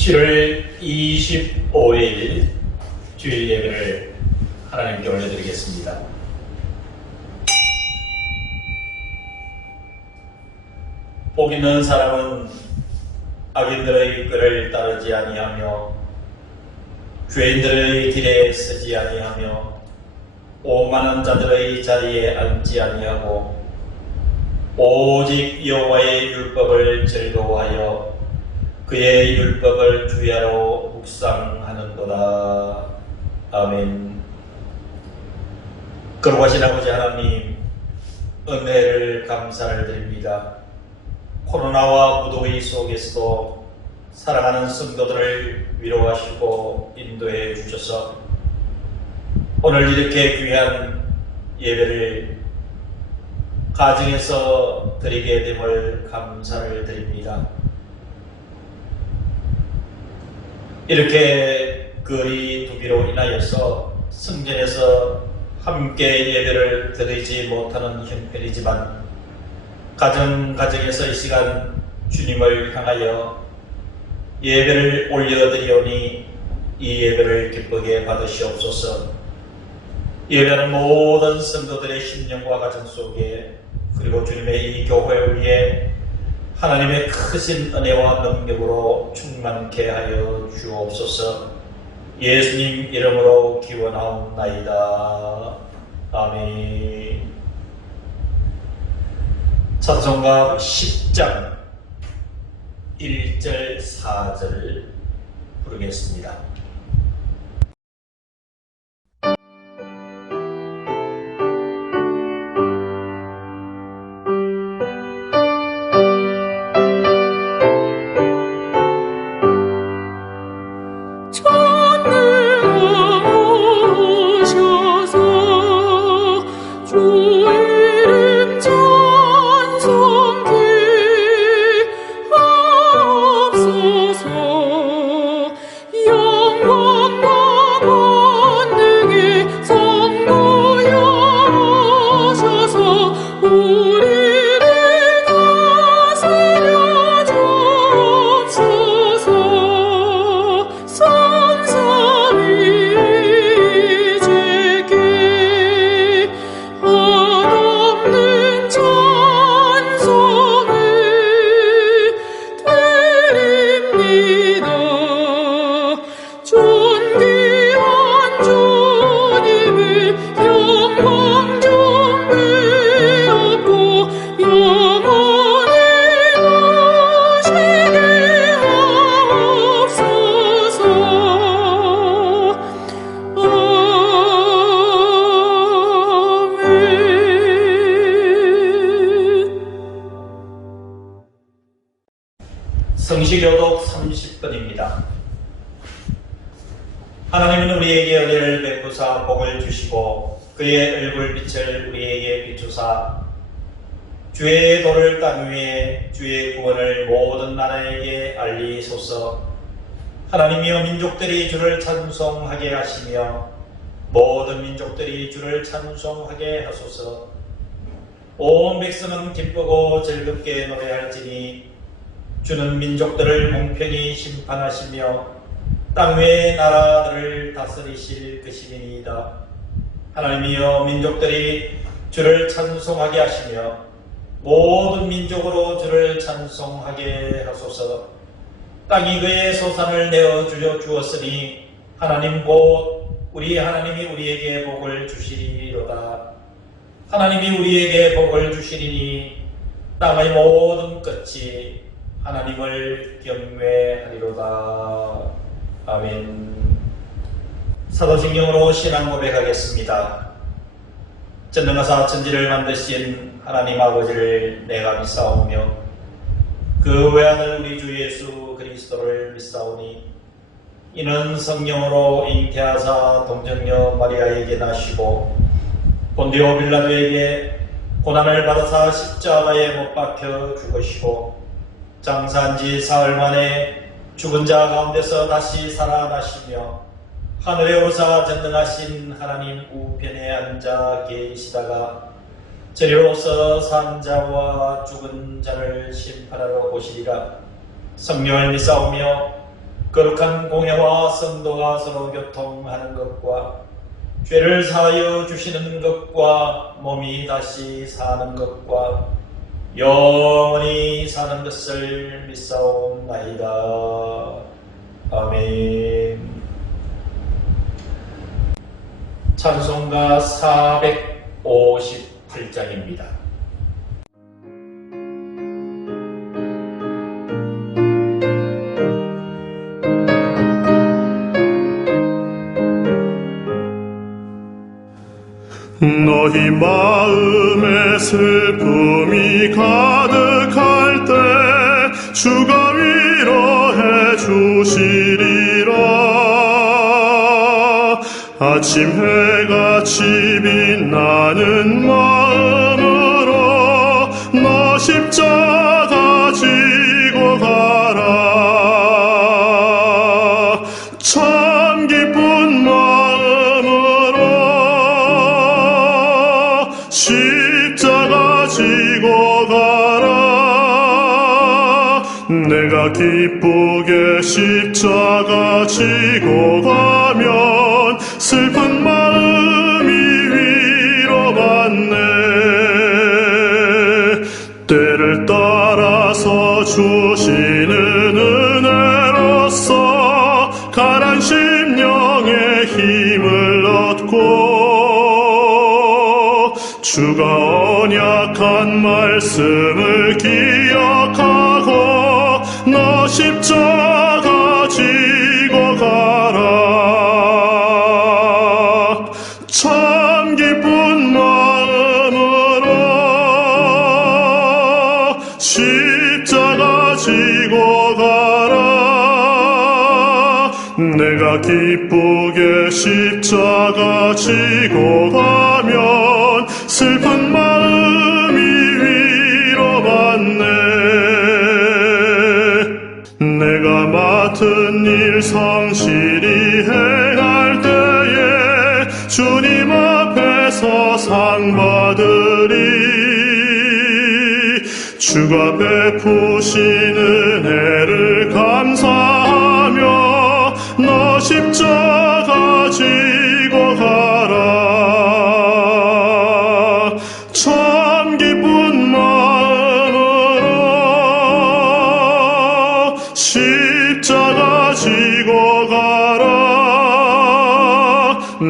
7월 25일 주일 예배를 하나님께 올려드리겠습니다. 복 있는 사람은 악인들의 꾀를 따르지 아니하며 죄인들의 길에 서지 아니하며 오만한 자들의 자리에 앉지 아니하고 오직 여호와의 율법을 즐거워하여 그의 율법을 주야로 묵상하는도다. 아멘. 거룩하신 아버지 하나님, 은혜를 감사를 드립니다. 코로나와 무더위 속에서도 사랑하는 성도들을 위로하시고 인도해 주셔서 오늘 이렇게 귀한 예배를 가정에서 드리게 됨을 감사를 드립니다. 이렇게 거리 두기로 인하여서 성전에서 함께 예배를 드리지 못하는 형편이지만 가정에서 이 시간 주님을 향하여 예배를 올려드리오니 이 예배를 기쁘게 받으시옵소서. 예배하는 모든 성도들의 심령과 가정 속에 그리고 주님의 이 교회 위에 하나님의 크신 은혜와 능력으로 충만케 하여 주옵소서. 예수님 이름으로 기원하옵나이다. 아멘. 찬송가 10장 1절 4절을 부르겠습니다. 성시교독 30분입니다. 하나님은 우리에게 은혜를 베푸사 복을 주시고 그의 얼굴빛을 우리에게 비추사 주의 도를 땅 위에 주의 구원을 모든 나라에게 알리소서. 하나님이여 민족들이 주를 찬송하게 하시며 모든 민족들이 주를 찬송하게 하소서. 온 백성은 기쁘고 즐겁게 노래할지니 주는 민족들을 공평히 심판하시며 땅 위의 나라들을 다스리실 것이니이다. 하나님이여 민족들이 주를 찬송하게 하시며 모든 민족으로 주를 찬송하게 하소서. 땅이 그의 소산을 내어 주었으니 하나님 곧 우리 하나님이 우리에게 복을 주시리로다. 하나님이 우리에게 복을 주시리니 땅의 모든 끝이 하나님을 경외하리로다. 아멘. 사도신경으로 신앙 고백하겠습니다. 전능하사 천지를 만드신 하나님 아버지를 내가 믿사오며 그 외아들 우리 주 예수 그리스도를 믿사오니 이는 성령으로 잉태하사 동정녀 마리아에게 나시고 본디오 빌라도에게 고난을 받아사 십자가에 못 박혀 죽으시고 장사한 지 사흘 만에 죽은 자 가운데서 다시 살아나시며 하늘에 오르사 전능하신 하나님 우편에 앉아 계시다가 저리로서 산 자와 죽은 자를 심판하러 오시리라. 성령을 믿사오며 거룩한 공예와 성도가 서로 교통하는 것과 죄를 사하여 주시는 것과 몸이 다시 사는 것과 영원히 사는 것을 믿사옵나이다. 아멘. 찬송가 458장입니다. 너희 마음에 슬픔이 가득할 때 주가 위로해 주시리라. 아침 해같이 빛나는 마음으로 너 십자가 지고 가라. 참 기쁜 마음으로 십자가 지고 가라. 내가 기쁘게 십자가 지고 가면 슬픈 마음이 위로받네. 때를 따라서 주시는 은혜로서 가난 심령의 힘을 얻고 주가 언약한 말씀을 기억하고 너 십자가 지고 가라. 참 기쁜 마음으로 십자가 지고 가라. 내가 기쁘게 십자가 지고 가면 슬픈 마음이 위로받네. 내가 맡은 일 성실히 행할 때에 주님 앞에서 상 받으리. 주가 베푸신 은혜를 감사하며 너 십자가 지고 가라. 참 기쁜 마음으로 십자가 지고 가라.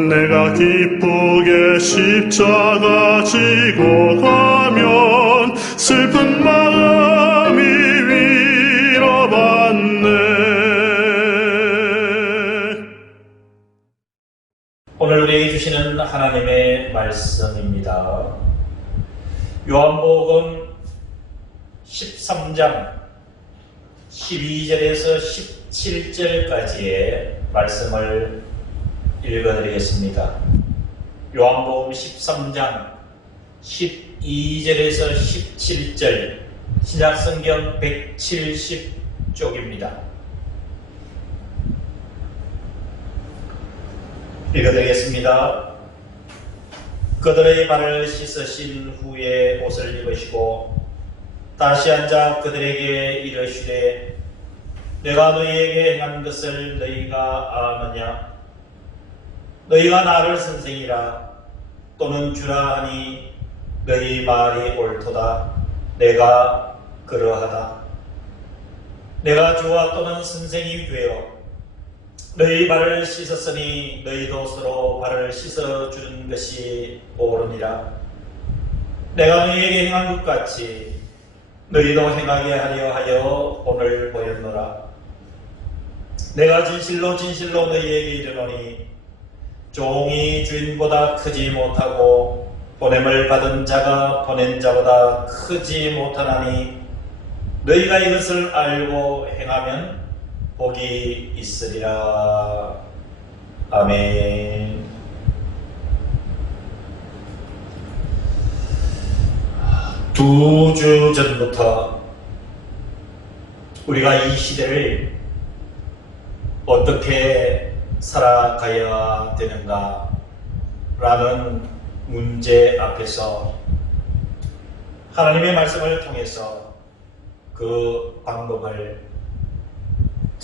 내가 기쁘게 십자가 지고 가면 슬픈 마음이 위로받네. 오늘 우리에게 주시는 하나님의 말씀입니다. 요한복음 13장 12절에서 17절까지의 말씀을 읽어드리겠습니다. 요한복음 13장 12절에서 17절 신약성경 170쪽입니다. 읽어드리겠습니다. 그들의 발을 씻으신 후에 옷을 입으시고 다시 앉아 그들에게 이르시되 내가 너희에게 행한 것을 너희가 아느냐? 너희가 나를 선생이라 또는 주라 하니 너희 말이 옳도다. 내가 그러하다. 내가 주와 또는 선생이 되어 너희 발을 씻었으니 너희도 서로 발을 씻어주는 것이 옳으니라. 내가 너희에게 행한 것 같이 너희도 행하게 하려 하여 오늘 보였노라. 내가 진실로 진실로 너희에게 이르노니 종이 주인보다 크지 못하고 보냄을 받은 자가 보낸 자보다 크지 못하나니 너희가 이것을 알고 행하면 복이 있으리라. 아멘. 두 주 전부터 우리가 이 시대를 어떻게 살아가야 되는가 라는 문제 앞에서 하나님의 말씀을 통해서 그 방법을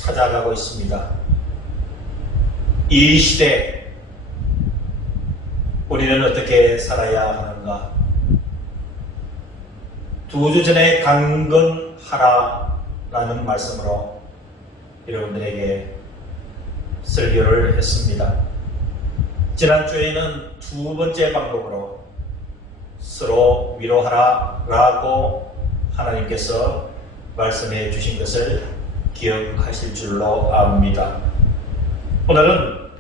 찾아가고 있습니다. 이 시대 우리는 어떻게 살아야 하는가? 2주 전에 강건하라라는 말씀으로 여러분들에게 설교를 했습니다. 지난주에는 2번째 방법으로 서로 위로하라라고 하나님께서 말씀해 주신 것을 기억하실 줄로 압니다. 오늘은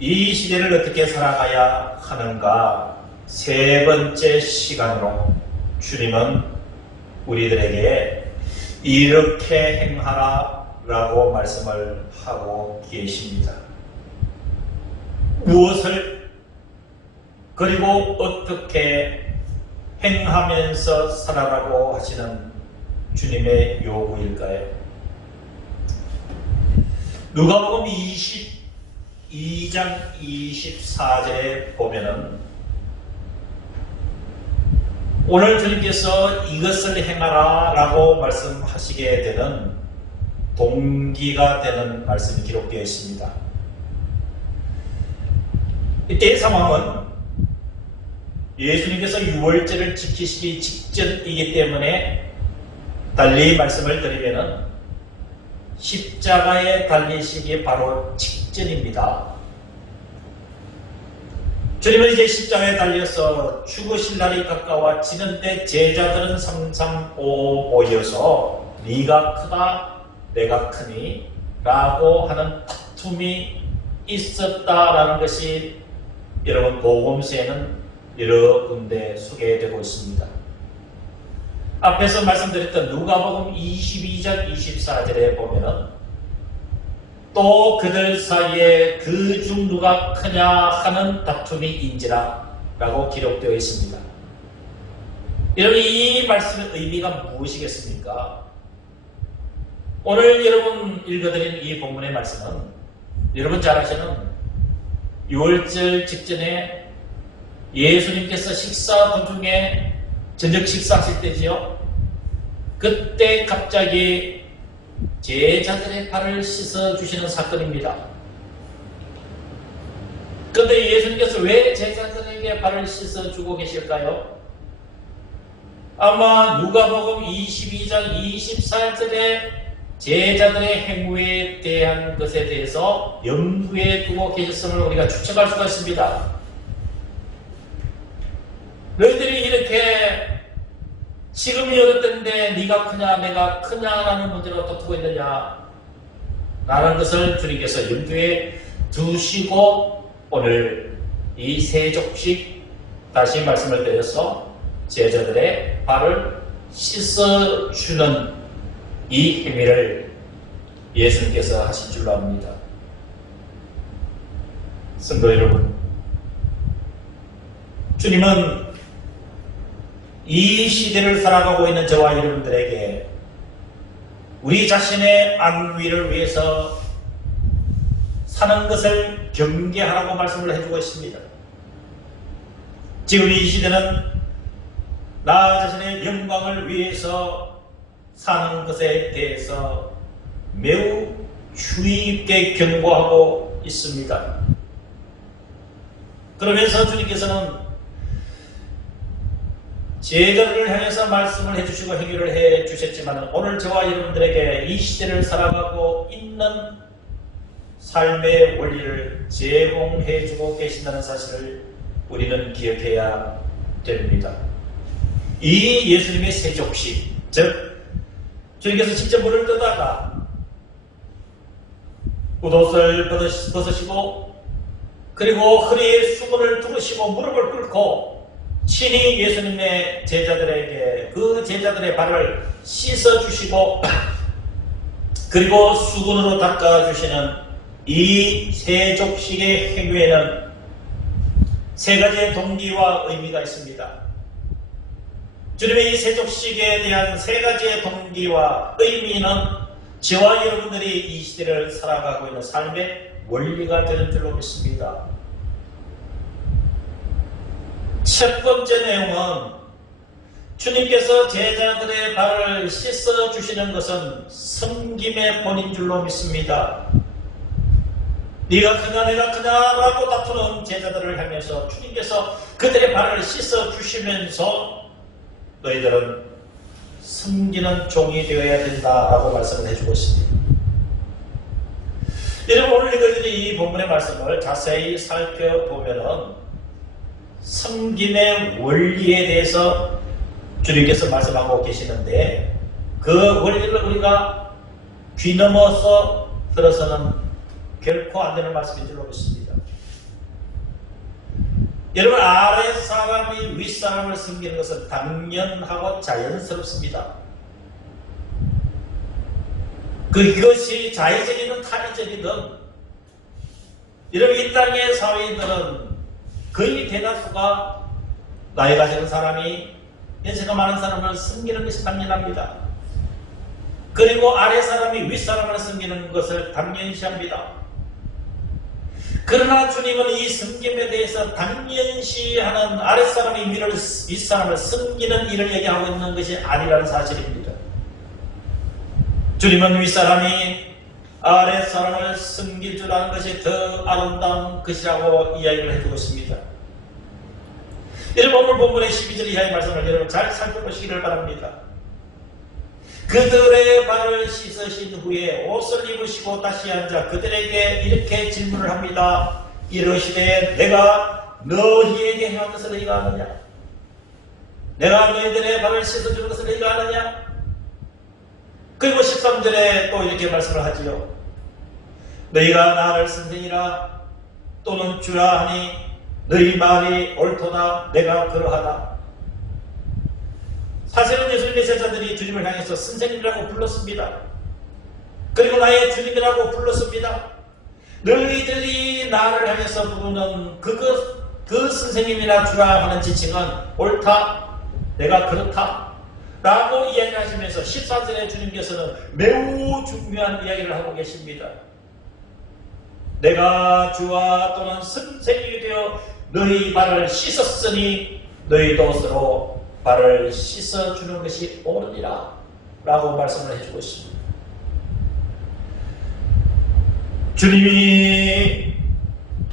이 시대를 어떻게 살아가야 하는가 3번째 시간으로 주님은 우리들에게 이렇게 행하라 라고 말씀을 하고 계십니다. 무엇을 그리고 어떻게 행하면서 살아라고 하시는 주님의 요구일까요? 누가복음 22장 24절에 보면은 오늘 주님께서 이것을 행하라 라고 말씀하시게 되는 동기가 되는 말씀이 기록되어 있습니다. 이때의 상황은 예수님께서 유월절을 지키시기 직전이기 때문에 달리 말씀을 드리면은 십자가에 달리시기 바로 직전입니다. 주님은 이제 십자가에 달려서 죽으실 날이 가까워지는데 제자들은 삼삼오오 모여서 네가 크다 내가 크니 라고 하는 다툼이 있었다라는 것이 여러분 복음서에는 여러 군데 소개되고 있습니다. 앞에서 말씀드렸던 누가복음 22장 24절에 보면은 또 그들 사이에 그 중 누가 크냐 하는 다툼이 인지라 라고 기록되어 있습니다. 여러분 이 말씀의 의미가 무엇이겠습니까? 오늘 여러분 읽어드린 이 본문의 말씀은 여러분 잘 아시는 유월절 직전에 예수님께서 식사 도중에 저녁 식사하실 때지요. 그때 갑자기 제자들의 발을 씻어주시는 사건입니다. 그런데 예수님께서 왜 제자들에게 발을 씻어주고 계실까요? 아마 누가복음 22장 24절에 제자들의 행위에 대한 것에 대해서 염두에 두고 계셨음을 우리가 추측할 수가 있습니다. 너희들이 이렇게 지금이 어느 때인데 네가 크냐 내가 크냐라는 문제로 다투고 있느냐 라는 것을 주님께서 염두에 두시고 오늘 이 세족식 다시 말씀을 드려서 제자들의 발을 씻어주는 이 행위를 예수님께서 하신 줄로 압니다. 성도 여러분, 주님은 이 시대를 살아가고 있는 저와 여러분들에게 우리 자신의 안위를 위해서 사는 것을 경계하라고 말씀을 해주고 있습니다. 지금 이 시대는 나 자신의 영광을 위해서 사는 것에 대해서 매우 주의 깊게 경고하고 있습니다. 그러면서 주님께서는 제자들을 향해서 말씀을 해주시고 행위를 해주셨지만 오늘 저와 여러분들에게 이 시대를 살아가고 있는 삶의 원리를 제공해주고 계신다는 사실을 우리는 기억해야 됩니다. 이 예수님의 세족식, 즉 주님께서 직접 물을 뜨다가 굿옷을 벗으시고 그리고 허리에 수건을 두르시고 무릎을 꿇고 친히 예수님의 제자들에게 그 제자들의 발을 씻어주시고 그리고 수건으로 닦아주시는 이 세족식의 행위에는 3가지의 동기와 의미가 있습니다. 주님의 이 세족식에 대한 3가지의 동기와 의미는 저와 여러분들이 이 시대를 살아가고 있는 삶의 원리가 되는 줄로 믿습니다. 첫 번째 내용은 주님께서 제자들의 발을 씻어 주시는 것은 섬김의 본인 줄로 믿습니다. 네가 크냐 내가 크냐라고 다투는 제자들을 향해서 주님께서 그들의 발을 씻어 주시면서 너희들은 섬기는 종이 되어야 된다라고 말씀을 해주고 있습니다. 여러분, 오늘 읽어드린 이 본문의 말씀을 자세히 살펴보면은 섬김의 원리에 대해서 주님께서 말씀하고 계시는데, 그 원리를 우리가 뒤넘어서 들어서는 결코 안 되는 말씀인 줄로 믿습니다. 여러분, 아랫사람이 윗사람을 섬기는 것은 당연하고 자연스럽습니다. 그것이 자의적이든 타의적이든, 여러분, 이 땅의 사회인들은 거의 대다수가 나이가 적은 사람이 연세가 많은 사람을 섬기는 것이 당연합니다. 그리고 아래 사람이 윗사람을 섬기는 것을 당연시합니다. 그러나 주님은 이 섬김에 대해서 당연시하는 아랫사람이 윗사람을 섬기는 일을 얘기하고 있는 것이 아니라는 사실입니다. 주님은 윗사람이 아랫사람을 섬길 줄 아는 것이 더 아름다운 것이라고 이야기를 해주고 있습니다. 여러분, 오늘 본문의 12절 이하의 말씀을 여러분 잘 살펴보시기를 바랍니다. 그들의 발을 씻으신 후에 옷을 입으시고 다시 앉아 그들에게 이렇게 질문을 합니다. 이르시되 내가 너희에게 행한 것을 너희가 아느냐? 내가 너희들의 발을 씻어주는 것을 너희가 아느냐? 그리고 13절에 또 이렇게 말씀을 하지요. 너희가 나를 선생이라 또는 주라 하니 너희 말이 옳도다. 내가 그러하다. 사실은 예수님의 제자들이 주님을 향해서 선생님이라고 불렀습니다. 그리고 나의 주님이라고 불렀습니다. 너희들이 나를 향해서 부르는 그 선생님이나 주라 하는 지칭은 옳다. 내가 그렇다. 라고 이야기하시면서 14절에 주님께서는 매우 중요한 이야기를 하고 계십니다. 내가 주와 또는 선생님이 되어 너희 발을 씻었으니 너희도 서로 발을 씻어주는 것이 옳으니라 라고 말씀을 해주고 있습니다.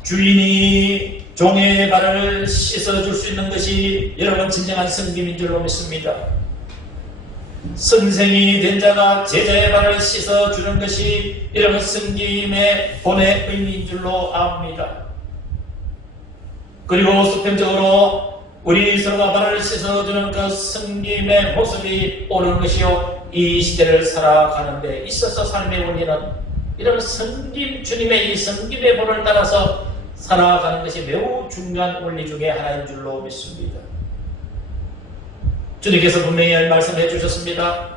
주인이 종의 발을 씻어줄 수 있는 것이 여러분 진정한 섬김인 줄로 믿습니다. 선생이 된 자가 제자의 발을 씻어주는 것이 이런 섬김의 본의 의미인 줄로 압니다. 그리고 수평적으로 우리 서로가 발을 씻어주는 그 섬김의 모습이 옳은 것이요, 이 시대를 살아가는 데 있어서 삶의 원리는 이런 섬김, 주님의 이 섬김의 본을 따라서 살아가는 것이 매우 중요한 원리 중에 하나인 줄로 믿습니다. 주님께서 분명히 말씀해 주셨습니다.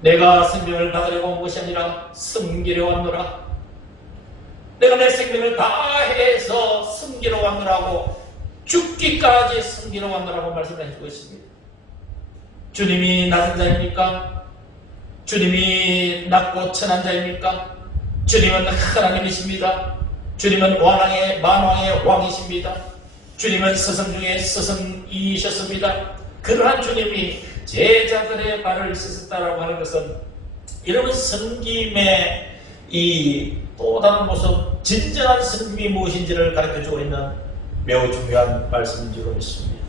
내가 생명을 받으려고 온 것이 아니라 섬기려 왔노라. 내가 내 생명을 다해서 섬기러 왔노라고, 죽기까지 섬기러 왔노라고 말씀을 해주고 있습니다. 주님이 낮은 자입니까? 주님이 낮고 천한 자입니까? 주님은 하나님이십니다. 주님은 왕의 만왕의 왕이십니다. 주님은 스승 중에 스승이셨습니다. 그러한 주님이 제자들의 발을 씻었다라고 하는 것은 이런 섬김의 이 또 다른 모습, 진정한 섬김이 무엇인지를 가르쳐주고 있는 매우 중요한 말씀인 줄 믿습니다.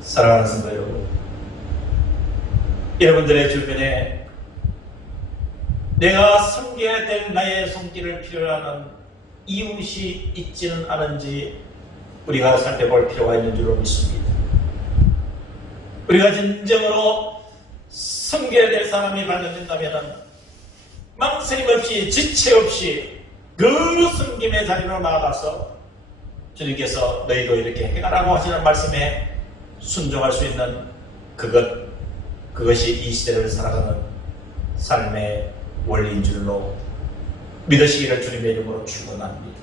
사랑하는 성도 여러분, 여러분들의 주변에 내가 섬겨야 될 나의 손길을 필요로 하는 이웃이 있지는 않은지 우리가 살펴볼 필요가 있는 줄로 믿습니다. 우리가 진정으로 섬겨야 될 사람이 발견된다면 망설임 없이 지체 없이 그 섬김의 자리로 나아가서 주님께서 너희도 이렇게 행하라고 하시는 말씀에 순종할 수 있는 그것이 이 시대를 살아가는 삶의 원리인 줄로 믿으시기를 주님의 이름으로 축원합니다.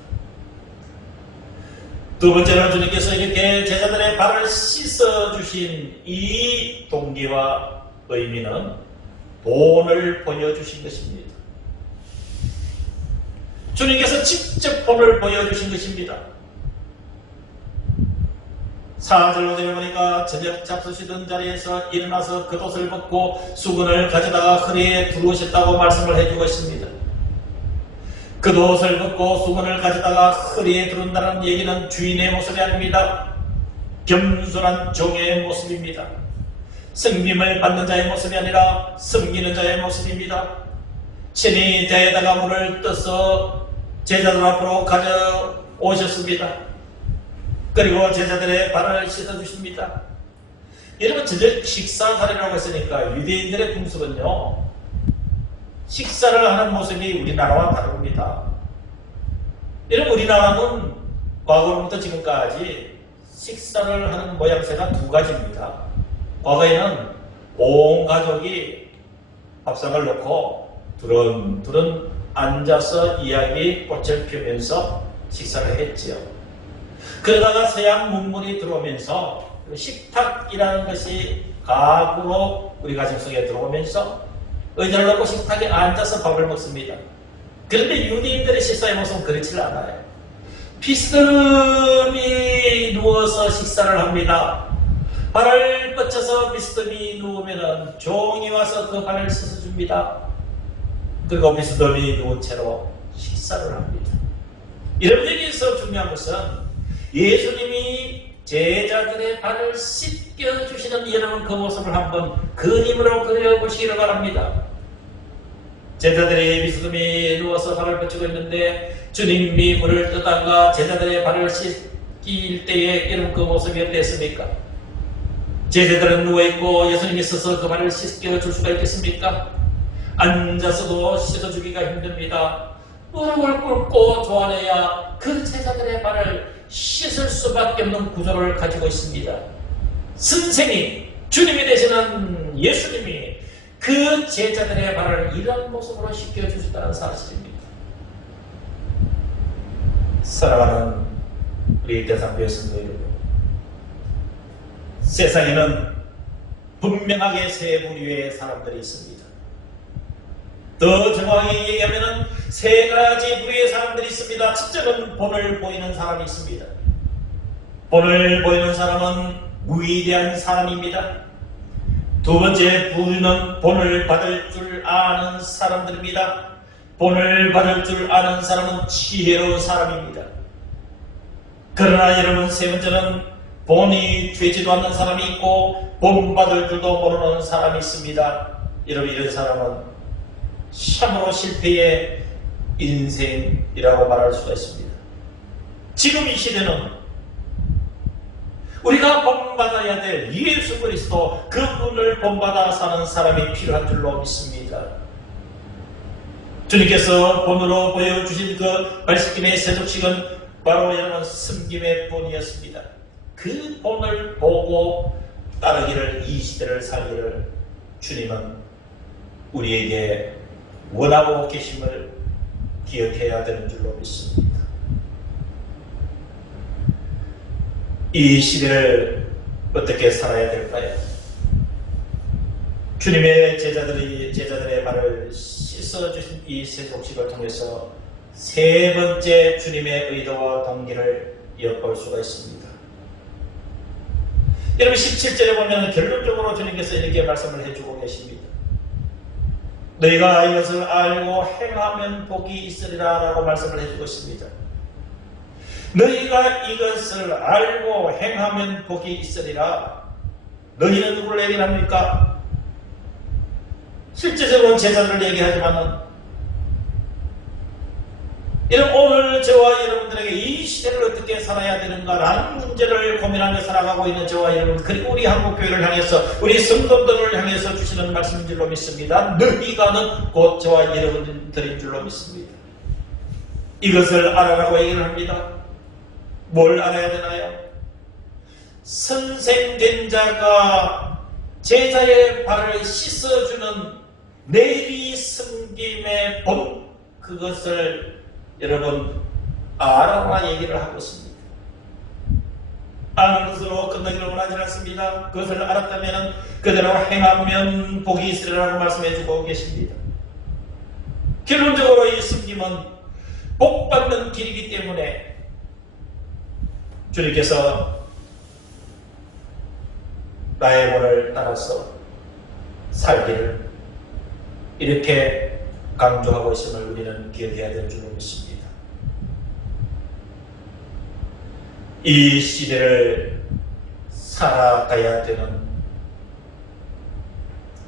두 번째로 주님께서 이렇게 제자들의 발을 씻어주신 이 동기와 의미는 본을 보여주신 것입니다. 주님께서 직접 본을 보여주신 것입니다. 4절로 내려보니까 저녁 잡수시던 자리에서 일어나서 겉옷을 벗고 수건을 가져다가 허리에 두르셨다고 말씀을 해주고 있습니다. 겉옷을 벗고 수건을 가져다가 허리에 두른다는 얘기는 주인의 모습이 아닙니다. 겸손한 종의 모습입니다. 섬김을 받는 자의 모습이 아니라 섬기는 자의 모습입니다. 친히 대에다가 물을 떠서 제자들 앞으로 가져오셨습니다. 그리고 제자들의 발을 씻어주십니다. 여러분, 저녁 식사 자리라고 했으니까 유대인들의 풍습은요, 식사를 하는 모습이 우리나라와 다릅니다. 여러분, 우리나라는 과거로부터 지금까지 식사를 하는 모양새가 두 가지입니다. 과거에는 온 가족이 밥상을 놓고 두런두런 앉아서 이야기 꽃을 피우면서 식사를 했지요. 그러다가 서양 문물이 들어오면서 식탁이라는 것이 가구로 우리 가정 속에 들어오면서 의자를 놓고 식탁에 앉아서 밥을 먹습니다. 그런데 유대인들의 식사의 모습은 그렇지 않아요. 비스듬히 누워서 식사를 합니다. 발을 뻗쳐서 비스듬히 누우면 종이 와서 그 발을 씻어줍니다. 그리고 비스듬히 누운 채로 식사를 합니다. 이런 얘기에서 중요한 것은 예수님이 제자들의 발을 씻겨주시는 여러분 그 모습을 한번 그림으로 그려보시기를 바랍니다. 제자들이 비스듬히 누워서 발을 뻗치고 있는데 주님이 물을 떠다가 제자들의 발을 씻길 때에 여러분 그 모습이 어땠습니까? 제자들은 누워있고 예수님이 서서 그 발을 씻겨줄 수가 있겠습니까? 앉아서도 씻어주기가 힘듭니다. 무릎을 꿇고 도안해야 그 제자들의 발을 씻을 수밖에 없는 구조를 가지고 있습니다. 선생님, 주님이 되시는 예수님이 그 제자들의 발을 이런 모습으로 씻겨주셨다는 사실입니다. 사랑하는 우리 대상교회 성도 여러분, 세상에는 분명하게 세 부류의 사람들이 있습니다. 더 정확히 얘기하면 세 가지 부류의 사람들이 있습니다. 첫째는 본을 보이는 사람이 있습니다. 본을 보이는 사람은 위대한 사람입니다. 두 번째 부류는 본을 받을 줄 아는 사람들입니다. 본을 받을 줄 아는 사람은 지혜로운 사람입니다. 그러나 여러분, 세 번째는 본이 되지도 않는 사람이 있고 본 받을 줄도 모르는 사람이 있습니다. 여러분, 이런 사람은 참으로 실패의 인생이라고 말할 수가 있습니다. 지금 이 시대는 우리가 본받아야 될 예수 그리스도, 그분을 본받아 사는 사람이 필요한 줄로 믿습니다. 주님께서 본으로 보여주신 그 발씻김의 세족식은 바로 여러분 섬김의 본이었습니다. 그 본을 보고 따르기를, 이 시대를 살기를 주님은 우리에게 원하고 계심을 기억해야 되는 줄로 믿습니다. 이 시대를 어떻게 살아야 될까요? 주님의 제자들의 발을 씻어주신 이 세속식을 통해서 세 번째 주님의 의도와 동기를 엿볼 수가 있습니다. 여러분, 17절에 보면 결론적으로 주님께서 이렇게 말씀을 해주고 계십니다. 너희가 이것을 알고 행하면 복이 있으리라 라고 말씀을 해주고 있습니다. 너희가 이것을 알고 행하면 복이 있으리라. 너희는 누구를 얘기합니까? 실제적으로는 제자들을 얘기하지만은, 이런 오늘 저와 여러분들에게 이 시대를 어떻게 살아야 되는가라는 문제를 고민하며 살아가고 있는 저와 여러분, 그리고 우리 한국교회를 향해서, 우리 성도들을 향해서 주시는 말씀인 줄로 믿습니다. 너희가는 곧 저와 여러분들인 줄로 믿습니다. 이것을 알아라고 얘기를 합니다. 뭘 알아야 되나요? 선생된 자가 제자의 발을 씻어주는 내리 섬김의 본, 그것을 여러분 알아라 얘기를 하고 있습니다. 아는 것으로 끝나기를 원하지 않습니다. 그것을 알았다면 그대로 행하면 복이 있으리라고 말씀해 주고 계십니다. 결론적으로 이 섬김은 복받는 길이기 때문에 주님께서 나의 본을 따라서 살기를 이렇게 강조하고 있음을 우리는 기억해야 될 줄로 믿습니다. 이 시대를 살아가야 되는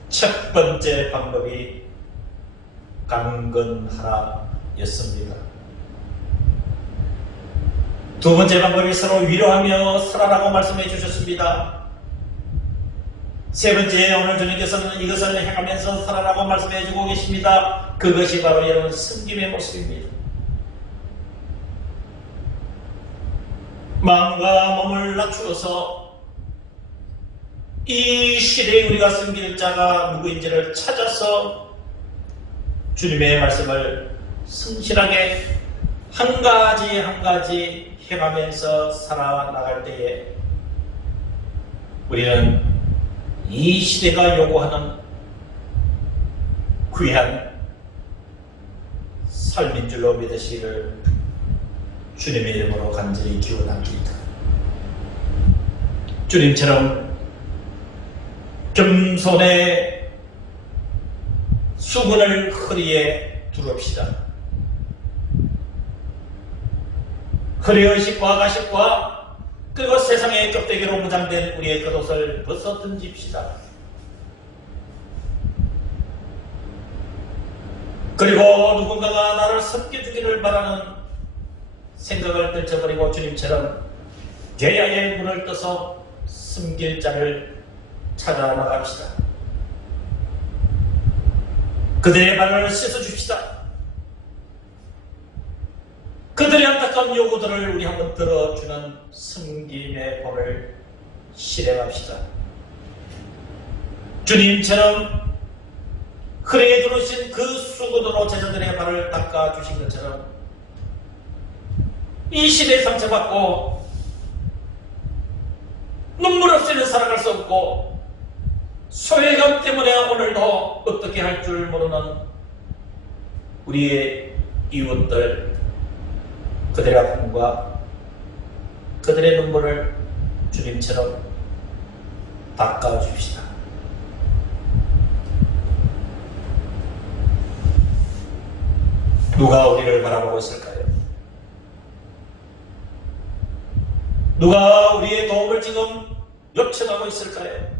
첫 번째 방법이 강건하라였습니다. 두 번째 방법이 서로 위로하며 살아라고 말씀해 주셨습니다. 세 번째, 오늘 주님께서는 이것을 행하면서 살아라고 말씀해 주고 계십니다. 그것이 바로 여러분 섬김의 모습입니다. 마음과 몸을 낮추어서 이 시대에 우리가 섬길 자가 누구인지를 찾아서 주님의 말씀을 성실하게 한 가지 한 가지 행하면서 살아나갈 때에 우리는 이 시대가 요구하는 귀한 삶인 줄로 믿으시기를 주님의 이름으로 간절히 기원합니다. 주님처럼 겸손의 수건을 허리에 두릅시다. 허리의식과 가식과 그리고 세상의 껍데기로 무장된 우리의 겉옷을 벗어 던집시다. 그리고 누군가가 나를 섬겨주기를 바라는 생각을 떨쳐버리고 주님처럼 계야의 문을 떠서 섬길 자를 찾아 나갑시다. 그들의 발을 씻어줍시다. 그들의 안타까운 요구들을 우리 한번 들어주는 섬김의 본을 실행합시다. 주님처럼 허리에 두르신 그 수고도로 제자들의 발을 닦아주신 것처럼 이 시대에 상처받고 눈물 없이는 살아갈 수 없고 소외감 때문에 오늘도 어떻게 할 줄 모르는 우리의 이웃들, 그들의 아픔과 그들의 눈물을 주님처럼 닦아줍시다. 누가 우리를 바라보고 있을까요? 누가 우리의 도움을 지금 요청하고 있을까요?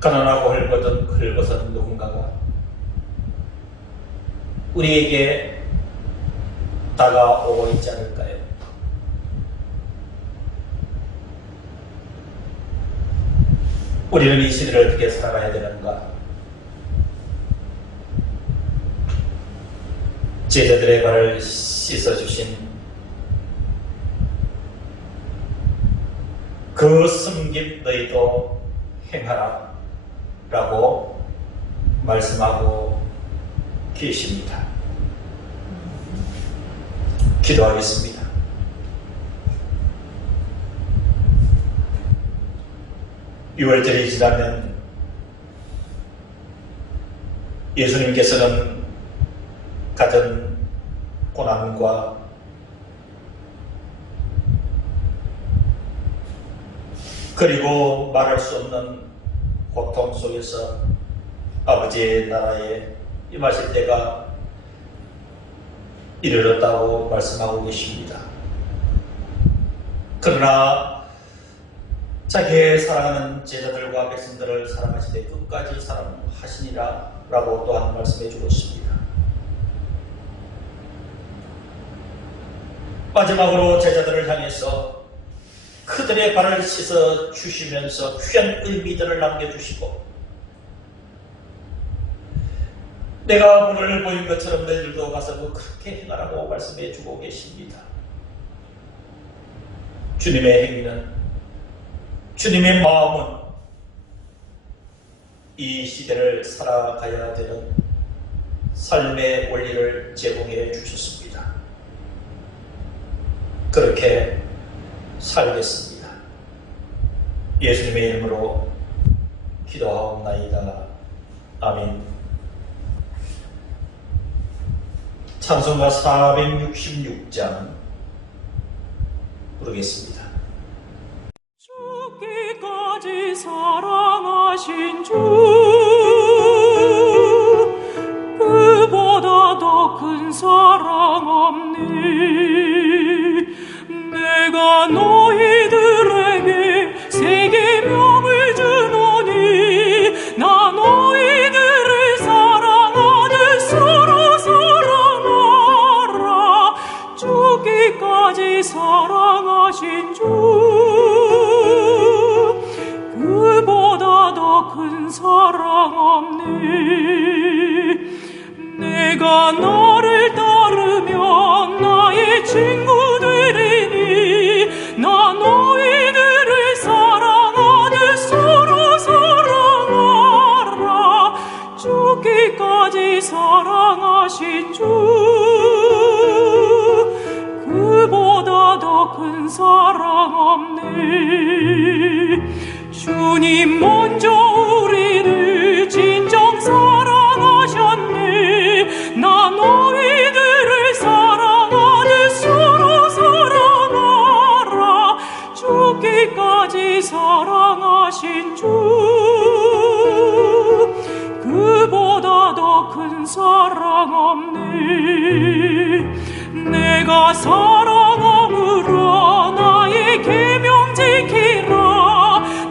가난하고 헐벗은 누군가가 우리에게 다가오고 있지 않을까요? 우리는 이 시대를 어떻게 살아가야 되는가? 제자들의 발을 씻어주신 그 섬김 너희도 행하라 라고 말씀하고 계십니다. 기도하겠습니다. 유월절이 지나면 예수님께서는 가진 고난과 그리고 말할 수 없는 고통 속에서 아버지의 나라에 임하실 때가 이르렀다고 말씀하고 계십니다. 그러나 자기의 사랑하는 제자들과 백성들을 사랑하실 때 끝까지 사랑하시니라 라고 또한 말씀해 주고 있습니다. 마지막으로 제자들을 향해서 그들의 발을 씻어 주시면서 귀한 의미들을 남겨주시고 내가 오늘 보인 것처럼 너희들도 가서 그렇게 행하라고 말씀해 주고 계십니다. 주님의 행위는, 주님의 마음은 이 시대를 살아가야 되는 삶의 원리를 제공해 주셨습니다. 그렇게 살겠습니다. 예수님의 이름으로 기도하옵나이다. 아멘. 찬송가 466장 부르겠습니다. 죽기까지 사랑하신 주 그보다 더 큰 사랑 없네. 내가 너희들에게 새 계명을 주노니 나 너희들을 사랑하듯 서로 사랑하라. 죽기까지 사랑하신 주 그보다 더 큰 사랑 없네. 내가 너를 따르면 나의 친구 되리니 나 너희들을 사랑하듯 서로 사랑하라. 죽기까지 사랑하신 주 그보다 더 큰 사랑 없네. 주님 먼저 우리를 진정 사랑하셨네. 나 너희들을 사랑하듯 서로 사랑하라. 죽기까지 사랑하신 주 그보다 더 큰 사랑 없네. 내가 사랑함으로 나의 계명 지키라.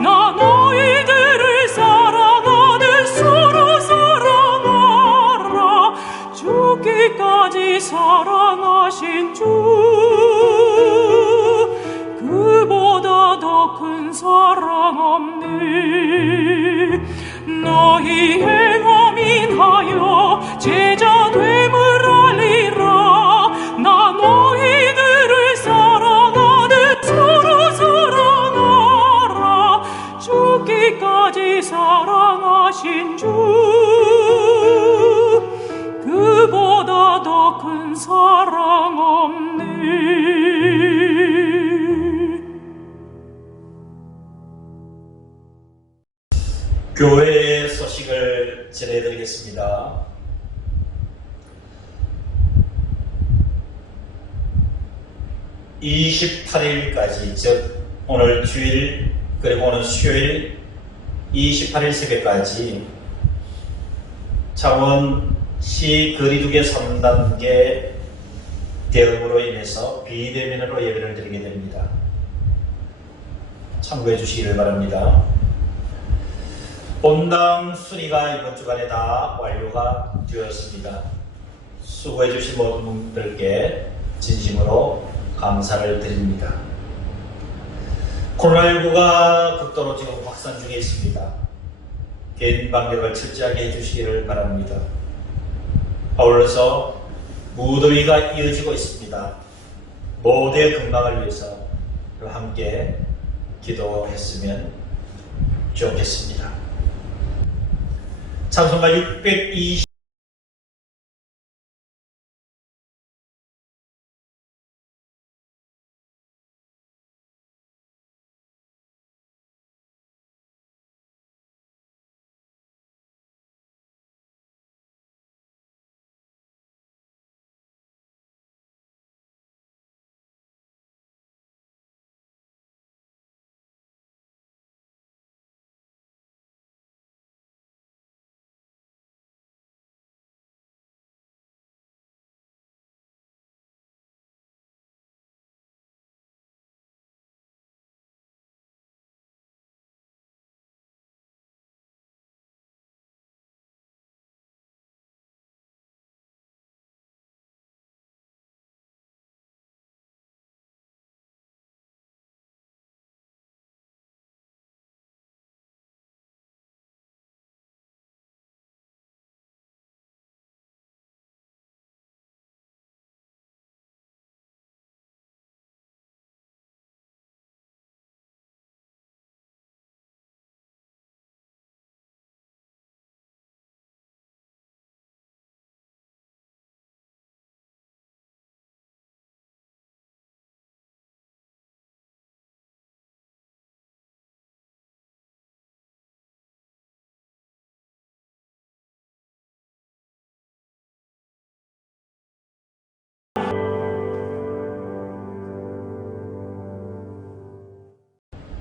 나 너희들을 사랑하듯 서로 사랑하라. 죽기까지 사랑하신 주 그보다 더 큰 사랑 없네. 너희 행함 인하여 제자 됨을 알리라. 나 너희들을 사랑하듯 서로 사랑하라. 죽기까지 사랑하신 주 그보다 더 큰 사랑 없네. 교회의 소식을 전해드리겠습니다. (28일까지) 즉 오늘 주일 그리고 오늘 수요일 28일 새벽까지 창원시 거리두기 3단계 대응으로 인해서 비대면으로 예배를 드리게 됩니다. 참고해 주시기를 바랍니다. 본당 순위가 이번 주간에 다 완료가 되었습니다. 수고해 주신 모든 분들께 진심으로 감사를 드립니다. 코로나19가 극도로 지금 확산 중에 있습니다. 개인 방역을 철저하게 해주시기를 바랍니다. 아울러서 무더위가 이어지고 있습니다. 모두의 건강을 위해서 함께 기도했으면 좋겠습니다. 찬송가 620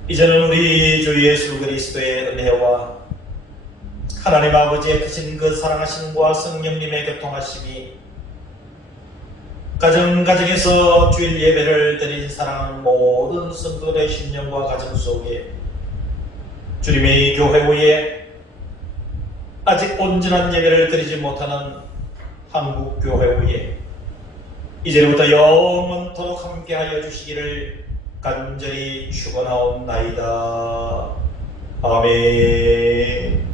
이제는 우리 주 예수 그리스도의 은혜와 하나님 아버지의 크신 그 사랑하심과 성령님의 교통하심이 가정에서 주일 예배를 드린 사랑하는 모든 성도들의 심령과 가정 속에 주님의 교회 위에 아직 온전한 예배를 드리지 못하는 한국 교회 위에 이제부터 영원토록 함께하여 주시기를 간절히 축원하옵나이다. 아멘.